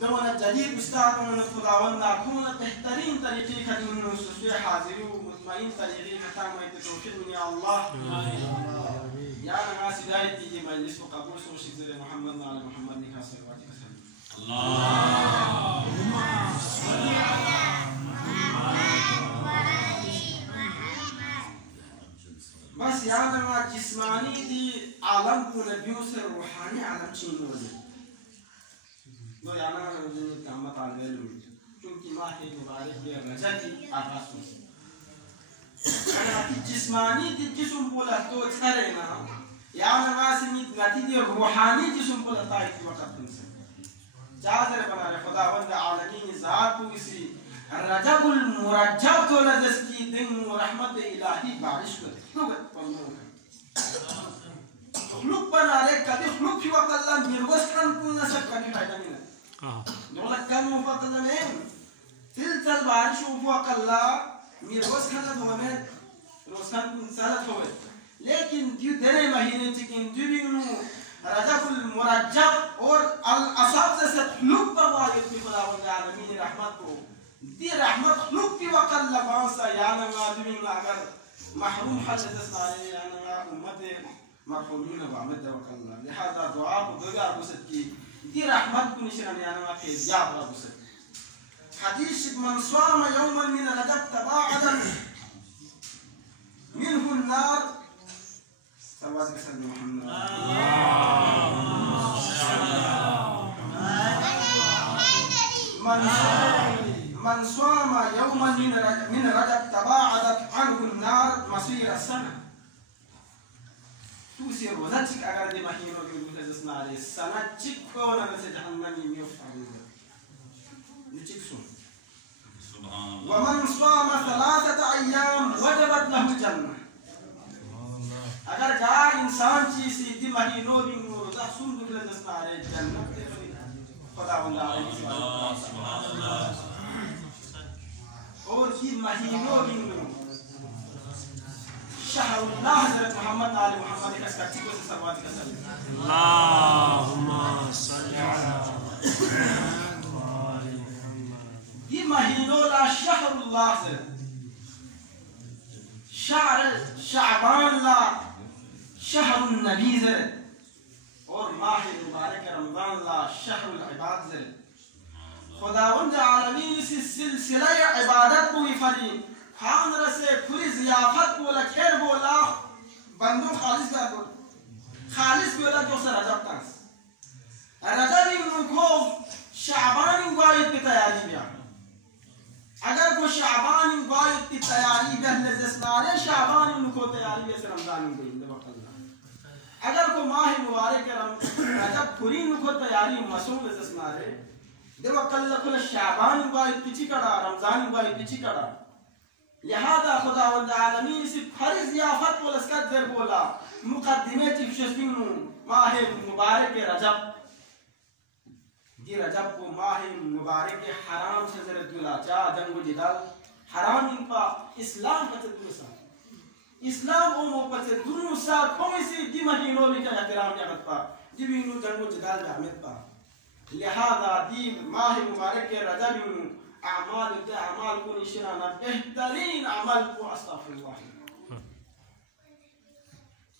دونا جدید استاد من خداوند اكون بهترین طریقے خدمت نصوص حاضر و مطمئن طریقے ختم میں توفیق من یا اللہ یا ناس ہدایت دی مجلس کو قبول سو شکر محمد علی محمد نے خاص بات ہے اللهم صل علی بس یاد رکھنا جسمانی دی عالم کو نبیوں سے روحانی عالم چھین لے دو یانا روزنے قیامت آل علم چونکہ ماہ مبارک بے رجا کی آغاز ہو اگر جسمانی دی جسم بولا تو چھرے نا یانا واسمی نتی دی روحانی جسم بولا تائید وقت دن سے جازر بنا رہے خداوند عالمین ذات کو اسی رجب المرجب تو لدس کی دن رحمت الہی بارش کو خلوق بنا رہے کبھی خلوق کی وقت اللہ میروس کن کو نسب کبھی فائدہ نہیں دولت کن وقت اللہ میں تلتل بارش وقت اللہ میروس کن لد ہوئے روز کن کو نسالت ہوئے لیکن دیو درے مہینے چکن دیو بھی انہوں رجب المرجب اور الاصاب سے خلوق پر واجب کی خداوند عالمین رحمت کو دی رحمت خلوق کی وقت اللہ بانسا یانا وادمین اگر محروم حضرت اسماعیل یانا امت مرحومین وامد وقت اللہ لہذا دعا کو بگار بسد کی دی رحمت کو نشرن یانا فیضیاب را بسد حدیث من صام یوما من رجب تباعدا منه النار سواز کسد محمد من صام يوما من رجب تباعدت عنه النار مسير السنة توسي روزا چک اگر دی مہینوں کی روزا جس نارے سنہ چک کو نہ سے جہنمی میوفت نچک سن ومن صام 3 أيام وجبت له الجنة اگر جار انسان چیسی دی مہینوں کی روزا سن روزا جس نارے جنت خدا اللہ اور کی مہینوں کی شہر اللہ حضرت محمد علی محمد کا سکتی کو سے سروات کا سلیم اللہم صلی علی یہ مہینوں لا شہر اللہ حضرت شہر شعبان لا شہر النبی حضرت اور ماہ مبارک رمضان لا شہر العباد حضرت خداوند عالمین اسی سلسلہ عبادت کو فری خان رسے کھلی ضیافت بولا کھیر بولا بندو خالص کا بولا خالص بولا جو سے رجب تنس رجب ان کو شعبان انگوائیت کی تیاری بیا اگر کو شعبان انگوائیت کی تیاری بیا لزسنارے شعبان ان کو تیاری بیا سے رمضان انگوائیت اگر کو ماہ مبارک رجب پوری ان کو تیاری مسئول لزسنارے دیو کل کل شعبان باید پیچھی کڑا رمضان باید پیچھی کڑا لہذا خداوند عالمین اسی فرض ضیافت کو لسکت در بولا مقدمے چیف شسبینو ماہ مبارک رجب دی رجب کو ماہ مبارک حرام سے زرد دولا چاہ جنگ و جدال حرام ان پا اسلام پچھے دوسا اسلام اومو پچھے دوسا کمی سی دی مہینوں بھی کا احترام جاگت پا دی بینو جنگ و جدال جامد پا لہذا دی ماہ مبارک رجب اعمال دے اعمال کو نشانہ بہترین عمل کو استغفر اللہ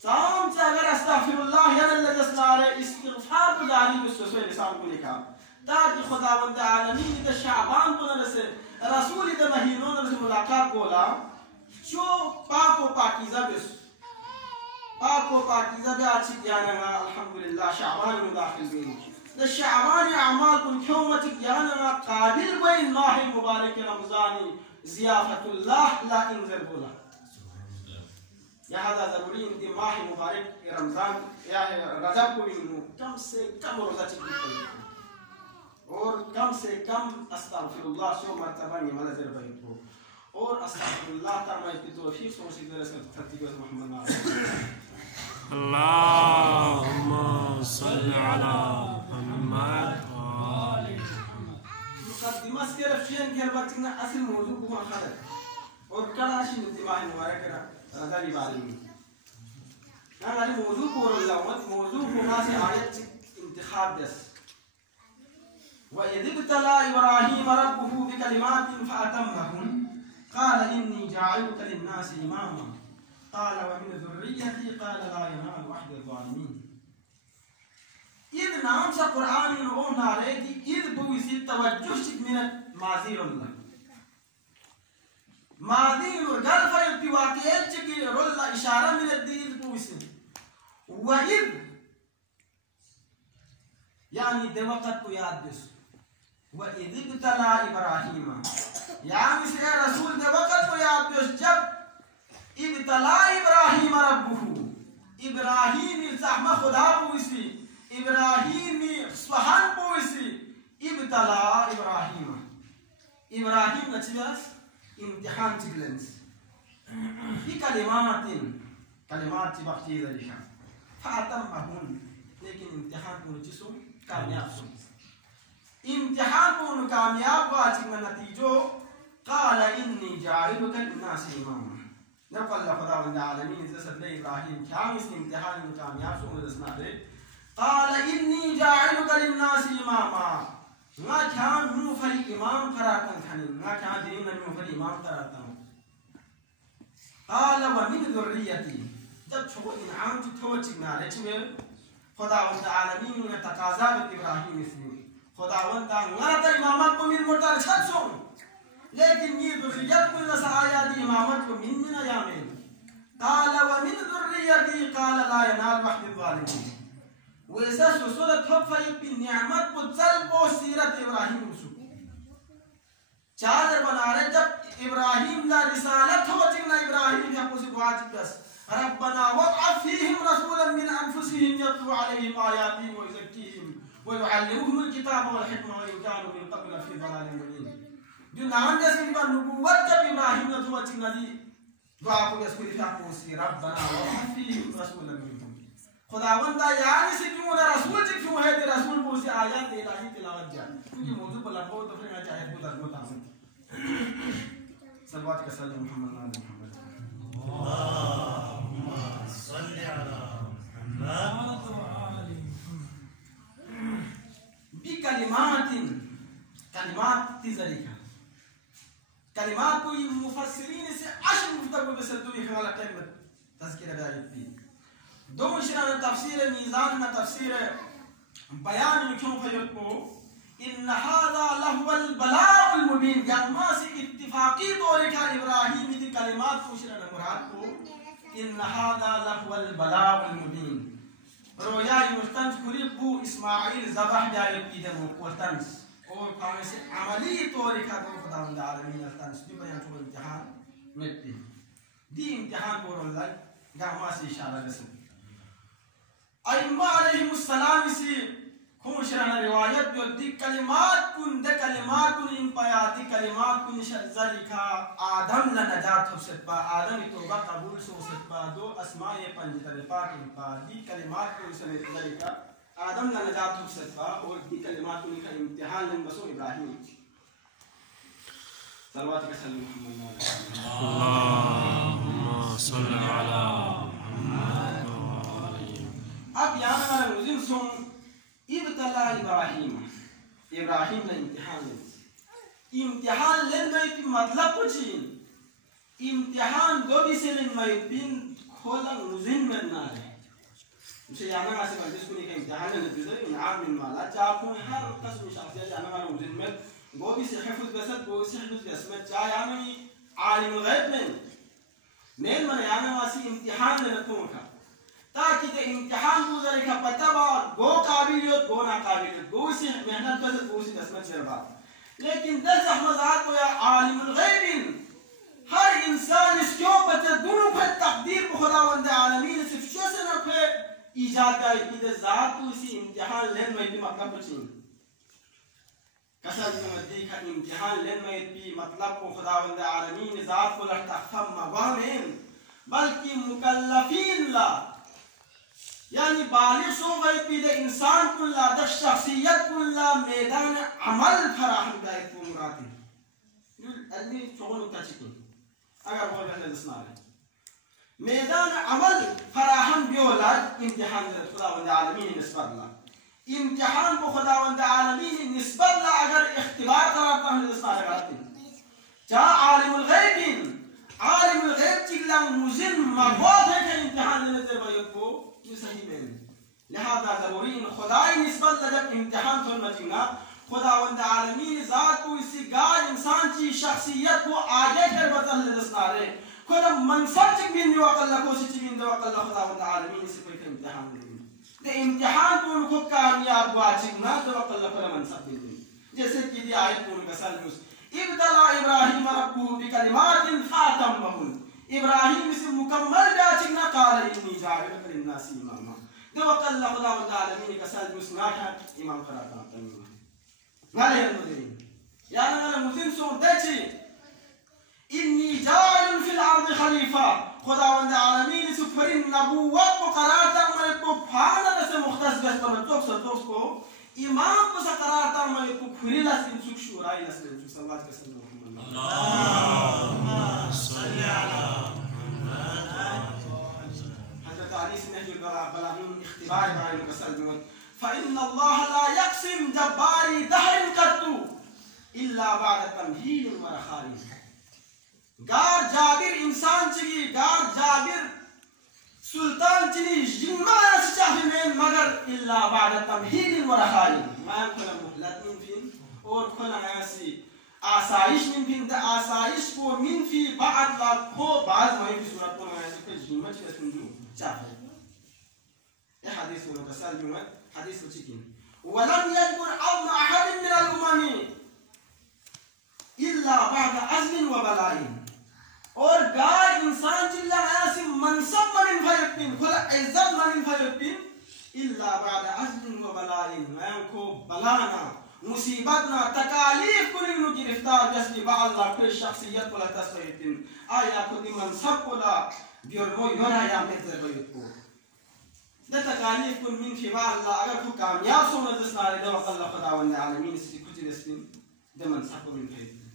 سام سے اگر استغفر اللہ یا اللہ جسنارے استغفار کو جاری بسوسوے لسان کو لکھا تاکہ خداوند عالمین دے شعبان کو نرسے رسول دے مہینوں نرسے ملاقات بولا جو پاک و پاکیزہ بس پاک و پاکیزہ بے آچی دیانا الحمدللہ شعبان میں داخل بھی شعبان اعمال کن کیومتک دیانا قابل بین ماہ مبارک رمضانی ضیافت اللہ لا انذر بولا لہذا ضروری ان ماہ مبارک رمضان یا رجب کو بھی کم سے کم روزہ چکی کریں اور کم سے کم استغفر اللہ سو مرتبہ نمال ذر بین کو اور استغفر اللہ تعالی کی توفیق سو شکر اس کا ترتیب محمد ناظر اللهم صل على محمد وآل مقدمہ سے رفشین کے البتنا اصل موضوع کو خرد اور کلاشی نتباہ مبارک رضا بھی باری میں یعنی موضوع کو رضا موضوع کو ناسی آیت انتخاب دس وَإِذِ ابْتَلَىٰ إِبْرَاهِيمَ رَبُّهُ بِكَلِمَاتٍ فَأَتَمَّهُنَّ قَالَ إِنِّي جَاعِلُكَ لِلنَّاسِ إِمَامًا قَالَ وَمِنْ ذُرِّيَّتِي قَالَ لَا يَنَالُ عَهْدِ الظَّالِمِينَ. إذ نام سا قرآن نو ناريدي إذ بويسي توجه من ماضي الله ماضي ورقال فايل واقعي چكي رولا إشارة من الدين بويسي وإذ يعني دي وقت کو یاد دس وإذ ابتلى إبراهيم يعني سي رسول دي وقت کو یاد دس جب ابتلى إبراهيم ربه إبراهيم زحمة خدا بويسي إبراهيم سبحان بويسي ابتلى إبراهيم نتيجة امتحان تجلنس في كلمات بختي ذلك فأتمهن لیکن امتحان کو نتیجوں کامیاب سن امتحان کو کامیاب واجب نتیجو قال إني جاعلك للناس إماما نقل خدا وند عالمین جسد ابراہیم کیا اس امتحان میں کامیاب سن رسنا دے قال إني جاعلك للناس إماما نا كان نو فری امام قراتن کھنی نا کان دین نو فری امام قراتن قال ومن ذريتي جب چھو انعام تو چگنا رے چھوے خداوند عالمین نے تقاضا ابراہیم اسلام خداوند غلط امامت کو من مرتر چھت سو لیکن یہ ذریت کو نس آیات امامت کو من ایامین قال ومن ذریتی قال لا ينال عهد الظالمین ویسا سوسولت حب فریق بی نعمت کو چل کو سیرت ابراہیم رسول چادر بنا رہے جب ابراہیم لا رسالت ہو جنہ ابراہیم یا کسی واجب بس ربنا وابعث فيهم رسولا من انفسهم يتلو عليهم آياتي ويزكيهم ويعلمهم الكتاب والحكمة وإن كانوا من قبل في ضلال مبين. جو نام جیسے کہ نبوت جب ابراہیم نے تو چنہ دی دعا کو اس کو لکھا پوسی ربنا وابعث فيهم رسولا منهم خداوند یعنی سے کیوں نہ رسول جی کیوں ہے کہ رسول کو سے آیات الہی تلاوت جائے کیونکہ موضوع پر لمبا تو پھر میں چاہے خود عظمت حاصل صلوات کا سلام محمد علی محمد اللهم صل على محمد وآل محمد بكلمات تزريكا كلمات کوئی مفسرین سے عشر مفتقو بسدوی خوالا قیمت تذکرہ بیارت بھی دو مشران تفسیر میزان میں تفسیر بیان میں کیوں خیوت کو ان هذا لهو البلاء المبین گرما سے اتفاقی طور کا ابراہیم دی کلمات کو مشران مراد کو ان هذا لهو البلاء المبین رویا مستنس قریب کو اسماعیل ذبح جائے کی دم مستنس اور کام سے عملی طور کا دو خداوند عالمین مستنس دی بیان کو امتحان مٹی دی امتحان کو اللہ گرما سے اشارہ رسول ائمہ علیہم السلام سے خوشرانہ روایت جو دی کلمات کن ان پایا دی کلمات کن ذالکا آدم لنجات ہو سکتا آدم توبہ قبول سو سکتا دو اسماء پنجتر پاک ان پا دی کلمات کن ذالکا آدم لنجات ہو سکتا اور دی کلمات کن کا امتحان لن بسو ابراہیم صلوات کا سلام محمد اللہم صل علی محمد اب یہاں ہمارا مزم سن ابتلى ابراہیم نے امتحان لین میں مطلب کچھ امتحان دو بھی سے لین میں بین کھولا مزم میں نہ رہے اسے یہاں آسے مجلس کو نہیں کہ امتحان نے نتیجہ انعام من مالا چاہوں ہر قسم شخصیہ یہاں ہمارا مزم میں گو بھی سے حفظ بسد گو بھی سے حفظ بسمت چاہ یہاں میں عالم غیب میں یہاں آسی امتحان نے نتوں کا تاکہ دے امتحان گزرے کا پتہ با گو قابلیت گو ناقابلیت گو سے محنت بزد گو سے قسمت شربات لیکن دس احمدات کو یا عالم الغیبین ہر انسان اس کیوں بچے دونوں پر تقدیر کو خداوند عالمین صرف شو سے نہ پہ ایجاد کا اپنی ذات کو اسی امتحان لین میں بھی مطلب بچیں کسل نمدی کا امتحان لین میں بھی مطلب کو خداوند عالمین ذات کو لڑتا خم مغامین بلکہ مکلفین لا یعنی بالغ سو گئی پیدے انسان کلا دا شخصیت کلا میدان عمل فراہم دائت کو مراتی علمی چون کا چکن اگر وہ بہنے دسنا رہے میدان عمل فراہم بیولاد امتحان خداوند عالمین نسبت اللہ امتحان کو خداوند عالمین نسبت لا اگر اختبار قرار تحمل اسمار اگراتي جا عالم الغیب چلا مزن مغوط ہے کہ امتحان نظر بیت کو یہ صحیح میں لہذا ضروری ان خدای نسبت جب امتحان تو مچنا خداوند عالمین ذات کو اسی گاہ انسان کی شخصیت کو آگے کر بدل دسنا رہے خدا منصب چک بین جو اقل کو سی چین دو اقل خداوند عالمین سے کوئی امتحان نہیں تے امتحان کو ان کو کامیاب ہوا چکنا دو اقل خدا منصب نہیں جیسے کہ دی آیت کو ان کا سال ابتلا ابراہیم ربہ بکلمات فاتمہن ابراہیم سے مکمل جا چکنا قال انی جاعلک للناس اماما دو اقل خداوند عالمین کا سال مسناٹا امام خراطان تنمیم نالے المدین یعنی انا مسلم سون دیچی انی جاعل فی الارض خلیفہ خداوند عالمین سے فرین نبوت کو قرار تا میں کو پھانا سے مختص بس پر توکس کو امام کو قرار تا میں کو پھریلا سن سک شورائی لسن سک صلوات کا سن محمد اللهم صل علی محمد حضرت علی سے نہج البلاغین اختبار ابراہیم کا سلم فإن الله لا يقسم جباري دهر قط إلا بعد تمهيد ورخائي گار جابر انسان چگی گار جابر سلطان چنی جنما چاہی میں مگر الا بعد تمہید و رخائی میں کھلا محلت من فین اور کھلا ایسی آسائش من فین دا آسائش کو من فی بعد لاکھو بعض وہیں کی صورت کو ایسی کہ جنما چاہی جو چاہی یہ حدیث میں نکسال جو ہے حدیث کو چکین ولم يجبر عظم احد من الامم الا بعد عزم و بلائن اور گار انسان چلا ایسی منصب من فیقین خلا عزت من فیقین الا بعد عزل و بلائن میں کو بلانا مصیبتنا تکالیف کنگنو گرفتار جسلی بعض اللہ پھر شخصیت کو لتا سویتین آیا کدی منصب کو لا بیرمو یورا یا متر بیت کو ده تکالیف کن من فی بعض اللہ اگر کو کامیاب سو نزسنا رہے دو اللہ خداوند عالمین سی کچھ رسلین ده منصب کو من فیقین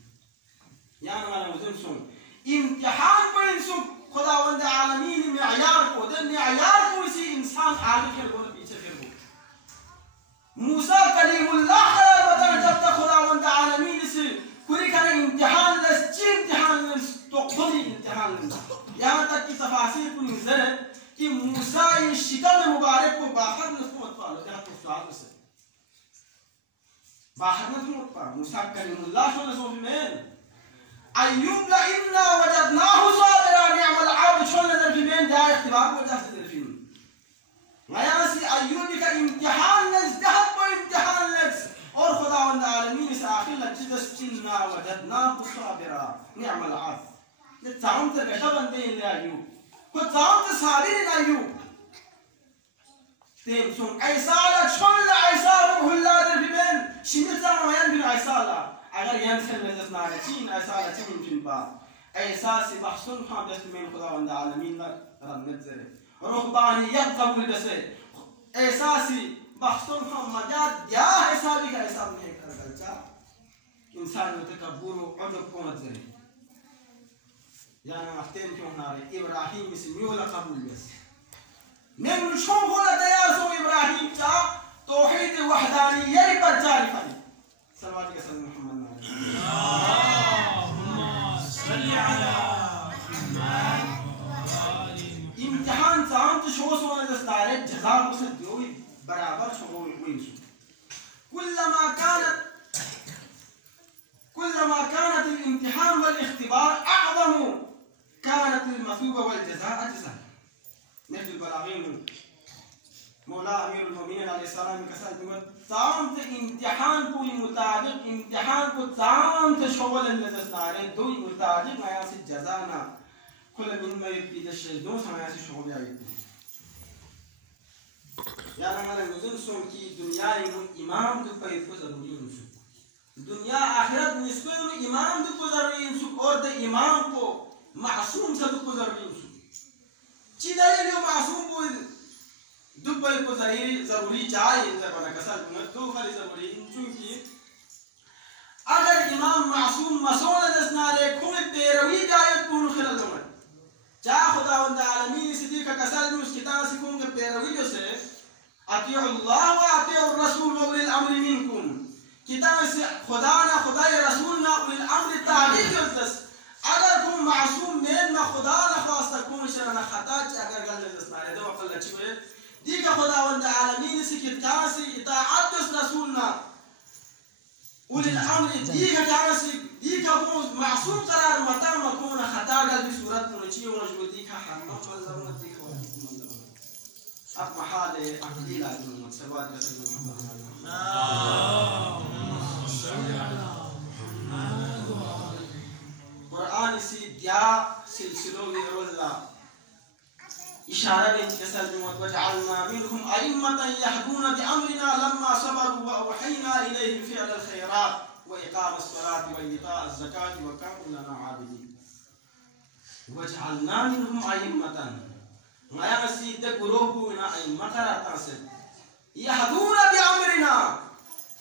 یعنی مانا مزم سون امتحان کو انسو خداوند عالمین معیار کو دن معیار کو اسی انسان آگے کر گو پیچھے کر گو موسیٰ کلیم اللہ قرار بدر جب تک خداوند عالمین سے کوئی کرے امتحان لس چی امتحان لس تو خودی امتحان لس یہاں تک کی تفاصیر کو نظر ہے کہ موسیٰ یہ شکل مبارک کو باہر نسو اتفالو دیکھا تو سوال سے باہر نسو اتفالو موسیٰ کلیم اللہ شو نسو فیمین ایوب لئنا وجدناه صابرا نعم العبد شون نظر في بين جاء اختبار کو جاس نظر في غیا سی ایوب کا امتحان نزدہت کو امتحان لگس اور خداوند عالمین سے آخر لچدس چننا وجدناه صابرا نعم العبد نتعام ترکشا بندے ان ایوب کو تعام تصابر ان ایوب تیم سن عیسالا چھون لعیسال روح اللہ در في بين شمیتا وین بن عیسالا اگر ینسل نزس نارے چین ایسا لچین فن با ایسا سی بحثن خام جست من خداوند عالمین رنت زرے رہبانیت قبول بسے ایسا سی بحثن خام مجاد دیا ایسا بھی کا ایسا نہیں کر گلچا انسان متکبر و عجب کونت زرے یعنی افتین کیوں نارے ابراہیم سے میولا قبول بس نمر شون ہونا تیار سو ابراہیم چا توحید وحدانیت پر جاری فری صلوات کے سلام محمد اللهم صل على محمد امتحان سامت شو سونے دستارے جزا مسد دیوئی برابر شو وینسو كلما كانت الامتحان والاختبار اعظم كانت المثوبة والجزاء اجزاء نهج البلاغين مولا امیر المومنین علیہ السلام کا ساتھ تام تے امتحان کو مطابق امتحان کو تام تے شغل انداز نارے دو مطابق نیا سے جزانا کل من میں پیدش دو سمایا سے شغل آئی یا نمالا نزل سن کی دنیا امام دو پر کو ضروری انسو دنیا آخرت نسبت امام دو کو ضروری انسو اور دے امام کو معصوم سے دو کو ضروری انسو چی دلیل معصوم کو دو پر کو ضروری جائے انتر بنا کسال دو خالی ضروری چونکہ اگر امام معصوم مسئول دسنارے کھوئی پیروی جائے پورو خلال دومن چاہ خداوند عالمین صدیق کا کسال میں اس کتاب سکوں کہ پیروی جو سے اطیع اللہ و اطیع الرسول و اولی الامر منکم کتاب سے خدا نہ خدای رسول نہ اولی الامر تعلیق یوزلس اگر کم معصوم مین ما خدا نہ خواستہ کم شرنا خطا چی اگر گل لزلس نارے دو وقت اللہ چوئے دیکھ خداوند عالمین سے کتاب سے اطاعت اس رسول نہ اولی الامر دیکھ جانا سے دیکھ معصوم قرار مطا مکون خطا گل بھی صورت منچی ونجو دیکھ حرم فلزمت دیکھ اب محال عقلیل آدم متصوات رسول محمد قرآن سی دیا سلسلوں میں اللہ اشارہ نے کسل جمعت وجعلنا منهم ائمة يهدون بأمرنا لما صبروا وأوحينا إليهم فعل الخيرات وإقام الصلاة وإيتاء الزكاة وكانوا لنا عابدين وجعلنا منهم ائمة ما يمسيد قلوبنا ائمة راتاسل يهدون بأمرنا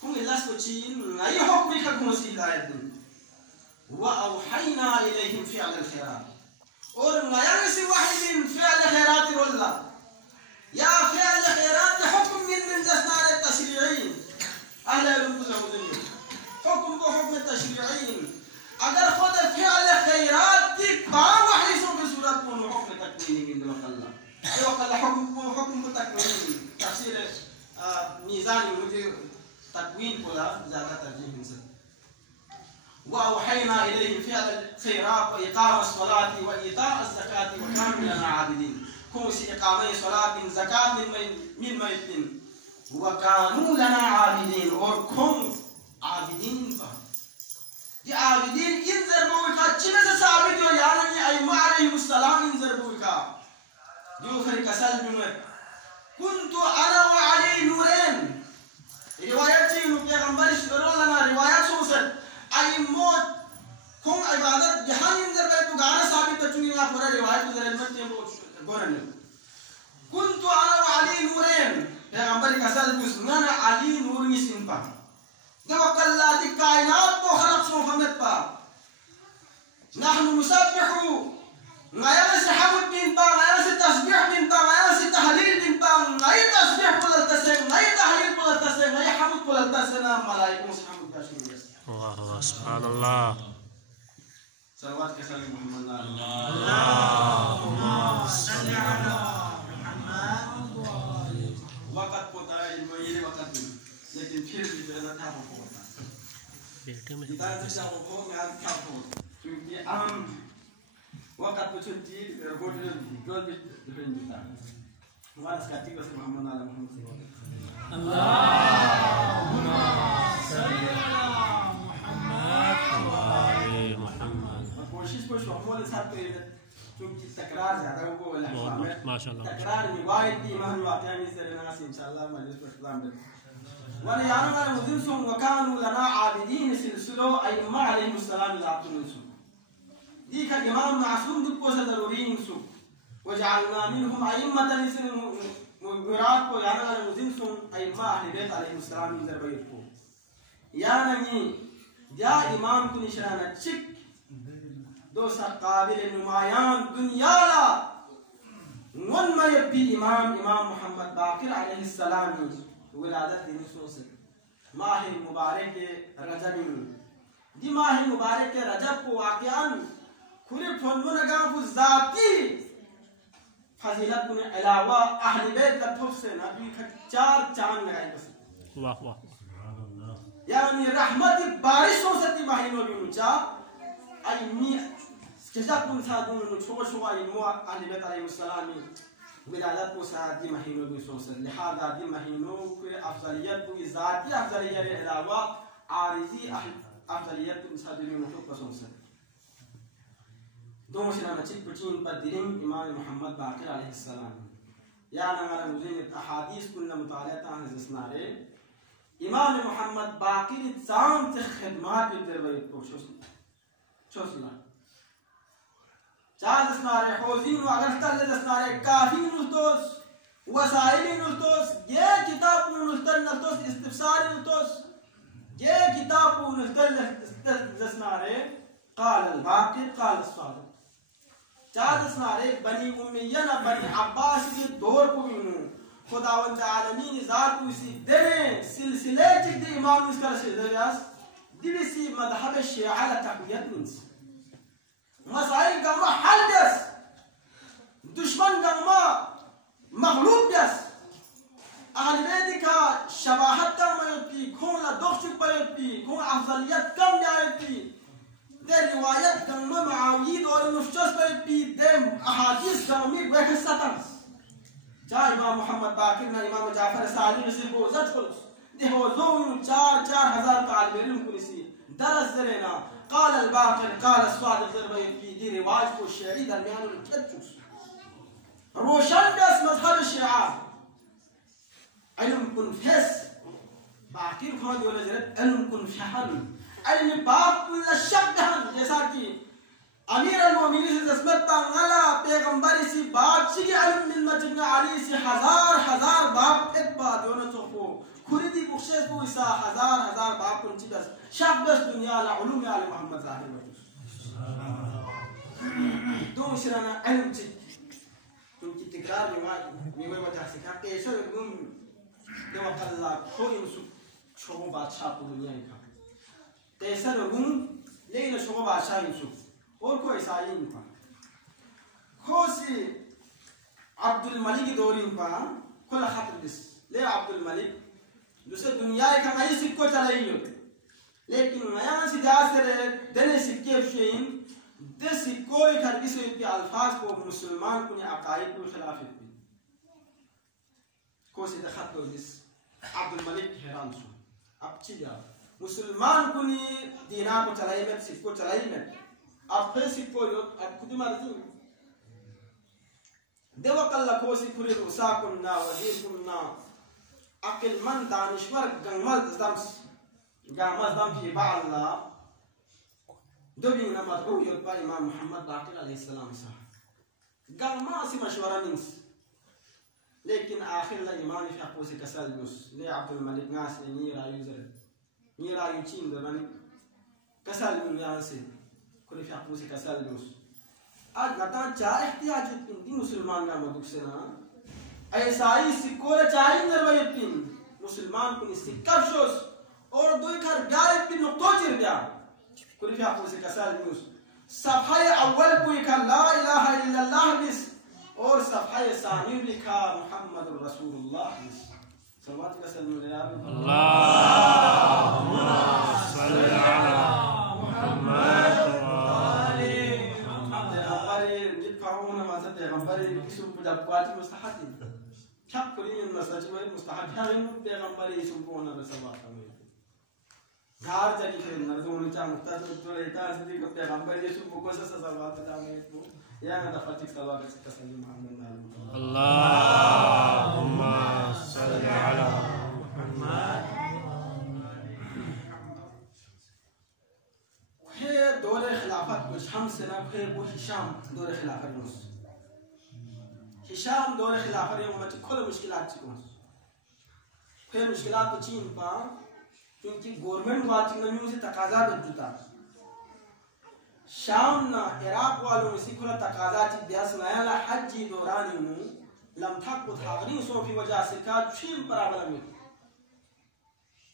كم الله سوچين لا يحكم حكم سيدايت وأوحينا إليهم فعل الخيرات اور ما يمسي واحد فعل خيرات الله يا فعل خيرات حكم من جسنا التشريعين أهل الرمز حكم بحكم التشريعين اگر خود فعل خيرات دي با وحي سو بصورت من حكم تكويني من وقت الله اي وقت الله حكم تكويني تفسير ميزاني مدير تكوين كلها زيادة ترجيح من سنة وأوحينا إليهم فعل الخيرات وإقام الصلاة وإيتاء الزكاة وكانوا لنا عابدين كوسي إقامة صلاة زكاة من ميتين وكانوا لنا عابدين اور كم عابدين دي عابدين انظر بوكا چنس ثابت يو يعني أئمة عليهم السلام انظر بوكا ديو خري كسل بمت كنت أنا وعلي نورين رواياتي نبيغمبر شكرون لنا روايات سوسد موت کم عبادت جہاں انظر بے تو گانا ثابت بچونگی آپ پورا روایت کو ذرا مت گورن كنت انا وعلي نورين پیغمبر کسل مسلمان علی نور نسین پا دو اللہ دی کائنات کو خلق سو محمد پا نحن نسبحو غیر سے حمد بن پا غیر سے تسبیح بن پا غیر سے تحلیل بن پا غیر تسبیح بلتا سے غیر تحلیل بلتا سے غیر حمد بلتا سے نام ملائکوں سے حمد باشنی سبحان اللہ صلوات کے سلام محمد اللہم صلی علی محمد وقت پتا ہے یہ وقت میں لیکن پھر بھی جو ہے تھا وہ ہوتا کتاب سے وہ میں آن تھا وہ کیونکہ عام وقت پچھتی گوڑ جو بھی دھرین دیتا وارس کا تیگا سے محمد علی محمد صلی اللہم صلی علی کوشش کو شوقوں ساتھ چونکہ تکرار زیادہ ہو تکرار روایت کی ایمان واقعہ میں سے رہنا سے انشاءاللہ مجلس پر اسلام دے وليعلم المذنسون وكانوا لنا عابدين سلسلوا أئمة عليهم السلام لعبد النسون ديك الإمام معصوم دكوة ضرورين سوء وجعلنا منهم أئمة نسل مراد کو یعنی المذنسون أئمة أهل بيت عليهم السلام من ذربيت کو يعني یا امام کو نشانہ چک دو سا قابل نمایان دنیا لا ون میبی امام محمد باقر علیہ السلام ولادت دین سوسن ماہ مبارک رجب دی ماہ مبارک رجب کو واقعاً کھری پھنونگاں کو ذاتی فضیلت کو علاوہ اہل بیت لطف سے نبی کا 4 چاند لگائی بس واہ واہ يعني رحمة بارش وسط ماهينو بيمشى أي مي كذا كن سادون شو أي مو أهل بيت عليه السلام ولادت وسط ماهينو بيسوس لهذا دي ماهينو كأفضليات بذاتي أفضلية العلاوة عارضي أفضليات مسادين وحب بسوس دوم شنا نشيد بتشين بدرين إمام محمد باقر عليه السلام يعني أنا مزين الأحاديث كلنا مطالعة عن الزسناري امام محمد باقر اتسام تے خدمات درویت کو شوسلا چاہ دسنارے حوزین و اگرستر دسنارے کافی نلتوس وسائلی نلتوس یہ کتاب نلتر نلتوس استفساری نلتوس یہ کتاب نلتر دسنارے قال الباقر قال الصادق چاہ دسنارے بنی امیہ بنی عباس کے دور کو بینو خداوند عالمین ذات وسی دنے سلسلے چک دی امام اس کا سیدیاس دیوسی مذہب شیعہ تقویت منس مسائل گما حل بیس دشمن گما مغلوب بیس اہل بیت کا شباہت کم بیتی کھون دخش بیتی کھون افضلیت کم بیتی دے روایت گما معاوید اور مفچس بیتی دے احادیث گمی گویک ستنس جا امام محمد باقر نا امام جعفر صادق سے کو زد خلص دے ہو زون 4,000 طالب علم کلیسی درس دلینا قال الباقر قال الصادق ضربیت کی دی روایت کو شیعی درمیان الکتچوس روشن بس مذہب شیعہ علم کن فیس باقر خواہ دیو لجرد علم کن فحل علم باق کن شک دہن جیسا کہ امیر المومنین سے عظمت پانگلا پیغمبری سی باپ چی علم من مجمع علی سی ہزار باپ ایک بات دیونا چوکو کھریدی بخشیز کو اسا ہزار باپ کن چی بس شک بس دنیا لعلوم علی محمد ظاہر بطوس دو شرانا علم چی ان کی تکرار میوے وجہ سکھا ایسا گم دیوکا اللہ کھوئی مسو شغو بادشاہ کو دنیا ہی کھا ایسا گم لیکن شغو بادشاہ یوسف اور کوئی عیسائی ان پا خوصی عبد الملک دوری ان پا کل خطر دس لے عبد الملک دوسرے دنیا کا نئی سکو چلائی ہو لیکن میاں سی جاز سے دنے سکے فشین دے سکو ایک ہر کسی پی الفاظ کو مسلمان کو عقائد کو خلاف پی خوصی دے خط دو دس عبد الملک حیران سو اب چی جا مسلمان کو دینا کو چلائی میں سکو چلائی میں آپ پھر سکو اب خودی مرضی ہو دیوک اللہ کوسی پھری روسا کننا وزیر کننا عقل من دانشور گنگمز دم فی با اللہ دوبین مدعویت با امام محمد باقر علیہ السلام صاحب گنگما سی مشورہ ننس لیکن آخر اللہ امام فیقو سے کسل دوس لے عبد الملک ناس نے نیر آیو زرد نیر آیو چین درانی کسل دنیا سے کلی فیقو سے کسل دوس آج نتان چاہ احتیاج دی مسلمان کا مدک سے نا ایسائی سکور چاہی نرویتین مسلمان کنی سکر شوس اور دوئی کھر بیائیت پی نقطو چر بیا کلی فیقو سے کسل دوس صفحہ اول کوئی کھا لا الہ الا اللہ بس اور صفحہ ثانی لکھا محمد رسول اللہ بس صلوات کا سلم علیہ اللہم صلی علی محمد پیغمبری کسی کو جب قواتی مستحقی کیا کلی ان مسئلہ چوئے مستحق ہے پیغمبری اسم کو ہونا بس بات ہمیں گھار جاکی پھر نردون چاہ مختلف تو رہتا ہے صدیق پیغمبری اسم کو کوسا سا سوال تجا میں تو یا نا دفعہ چک سلوات سے تسلیم محمد نالم اللہم صلی علی محمد خیر دور خلافت کچھ ہم سے نہ خیر وہ ہشام دور خلافت نوس ہشام دور خلافت امت کھل مشکلات چکوں پھر مشکلات تو چین پا کیونکہ گورنمنٹ واچی نمیوں سے تقاضا بجتا شام نا عراق والوں اسی کھلا تقاضا چی بیاس نیالا حجی دورانی مو لم تھک کو تھاغرین سو کی وجہ سے کہا چھیم پر آبلا میں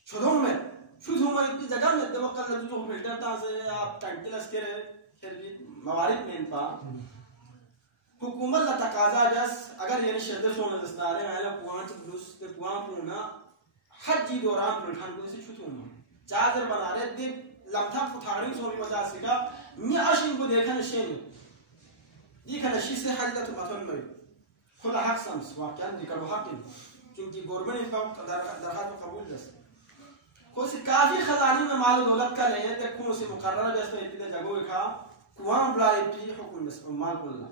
چھدوں میں چھدوں میں اتنی جگہ میں دوقع اللہ جو فلٹر تا سے آپ کنٹلس کے رہے موارد میں ان پا حکومت لا تقاضا جس اگر یعنی شہدر سونا دستارے محلہ قوان چک دوست قوان پونا حجی دوران پلٹھان کو اسے چھتوں میں چادر بنا رہے دے لمتھا کو تھاڑی سو بھی وجہ سے کہا نی اشین کو دیکھا نشین دیکھا نشی سے حج لتو مطمئن میں خدا حق سمس واقعاً دیکھا وہ حق کیونکہ گورنمنٹ درخواست کو قبول جس کو سے کافی خزانی میں مال و دولت کا لئے تکوں سے مقررہ جیسا اتنے جگہ کھا قوان بلائی پی حکم بس عمال کو اللہ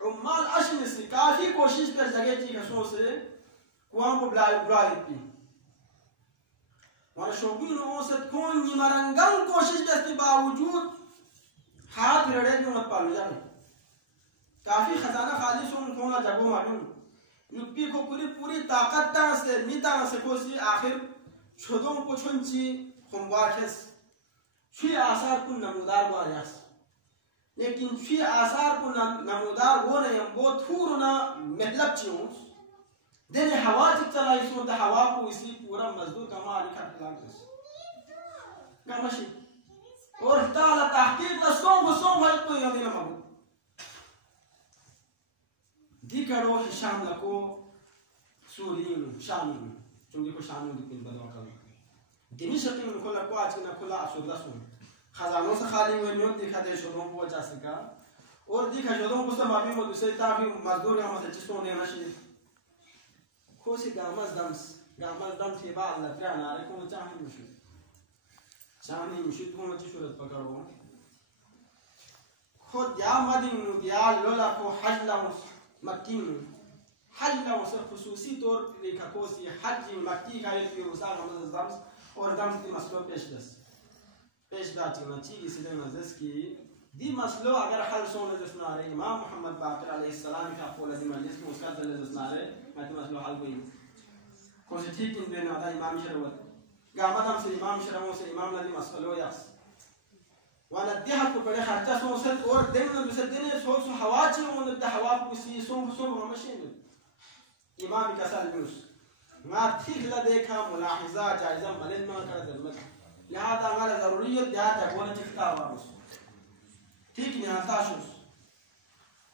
عمال اشین سے کافی کوشش کر جگہ چی خسوں سے قوان کو بلائی پی اور شوقین اوسط کون نیمرنگم کوشش جس کے باوجود ہاتھ رڑے جو مت پالو جانے کافی خزانہ خالی سو ان کون جگہ معلوم لپی کو پوری طاقت تا سے نیتا سے کوسی آخر چھدوں کو چھنچی خمباخس فی آثار کو نمودار گو آیاس لیکن فی آثار کو نمودار گو نہیں ہم وہ تھورنا محلب چیوں دل ہوا چلا سور دا ہوا کو اسی پورا مزدور کا مالی کھٹ لانکس گمشی اور تعالی تحقیق لسوم ہے کوئی یادینا مبو دی کرو شام لکو سورین شامین چونگی کو شامین دکن بدوا کرو دینی شکل میں کھلا کو آج کنا کھلا افسردہ سن خزانوں سے خالی ہوئے نیوت دیکھا دے شدوں کو وجہ سکا اور دیکھا شدوں کو سمابی مو دوسرے تاکہ مزدور یا مسا چستوں دینا شدید خوشی گامز دم تیبا اللہ تریانا رہے کون چاہنی مشید کون چی شورت پکڑو خود یا مدین یا لولا کو حج لاؤں مکین حج لاؤں سر خصوصی طور لیکھا کوسی حج مکی کا یہ پیو ساگا مزد دمس اور دمس دی مسئلہ پیش دا چینا چیگی سیدھے مزدس کی دی مسئلہ اگر حل سونے جسنا رہے امام محمد باقر علیہ السلام کا قول عظیم مجلس میں اس کا دل جسنا رہے میں دی مسئلہ حل گئی کوئی ٹھیک ان بین آدھا امام شروعت گامت ہم سے امام شروعوں سے امام لدی مسئلہ یاس وانا دیحت کو پڑے خرچہ سو سل اور دن دوسر دن سو سو ہوا چی ہوں دا ہوا کو سی سو ہمشین امام کا سالمیوس ما ٹھیک لدیکھا ملاحظہ جائزہ ملد میں کر ذرمت لہذا ہمارا ضروریت دیات ہے کون چکتا ہوا اس ٹھیک نہیں آتا شوز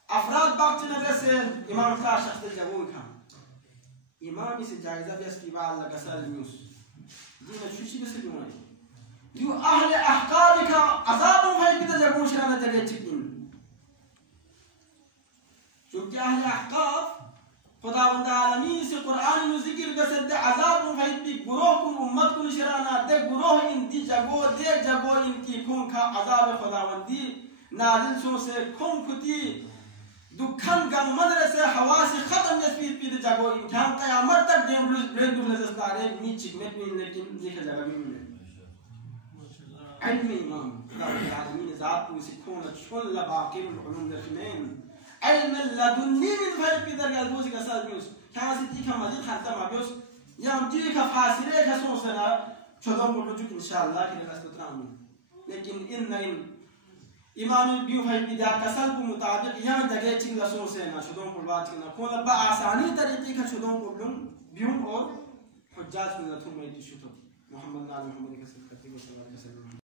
افراد باقی نظر سے امام کا شخص جمعون کھا امامی سے جائزہ بھی اس کی بات اللہ کا سالمیوس دینا شوشی بس کیوں آئی دیو اہل احقاب کا عذابوں بھائی کتا جمعون شرانا جگہ چکین چونکہ اہل احقاب خداوند عالمین سے قرآن نو ذکر بسد عذاب مفید بھی گروہ کن امت کن شرانا دے گروہ ان دی جگو دے جگو ان کی کن کا عذاب خداوندی نازل سو سے کن کتی دکھن گن مدرسے حواس ختم نسبید پید جگو ان کھان قیامت تک دیم رین دو نزستارے نیچک میں بھی لیکن دیکھا جگہ بھی ملے علم امام خداوند عالمین ذات کو اسی کھونا چھل لباقی العلوم درخمین علم لدنی من فرق پیدر گل بوزی کا سالمیوس کیا سی تیکا مزید خانتا مابیوس یا ہم تیکا فاصلے کا سون سنا چھوڑا موٹو چک انشاءاللہ کی نفس تترامون لیکن ان امام بیو فرق پیدر کا سال کو مطابق یہاں جگہ چنگا سون سنا چھوڑا موٹو بات چنگا کھولا با آسانی طریقے کا چھوڑا موٹو بیو اور حجاج من لتھو میں شتو محمد نال محمد کے سلکتی کو صلی اللہ علیہ وسلم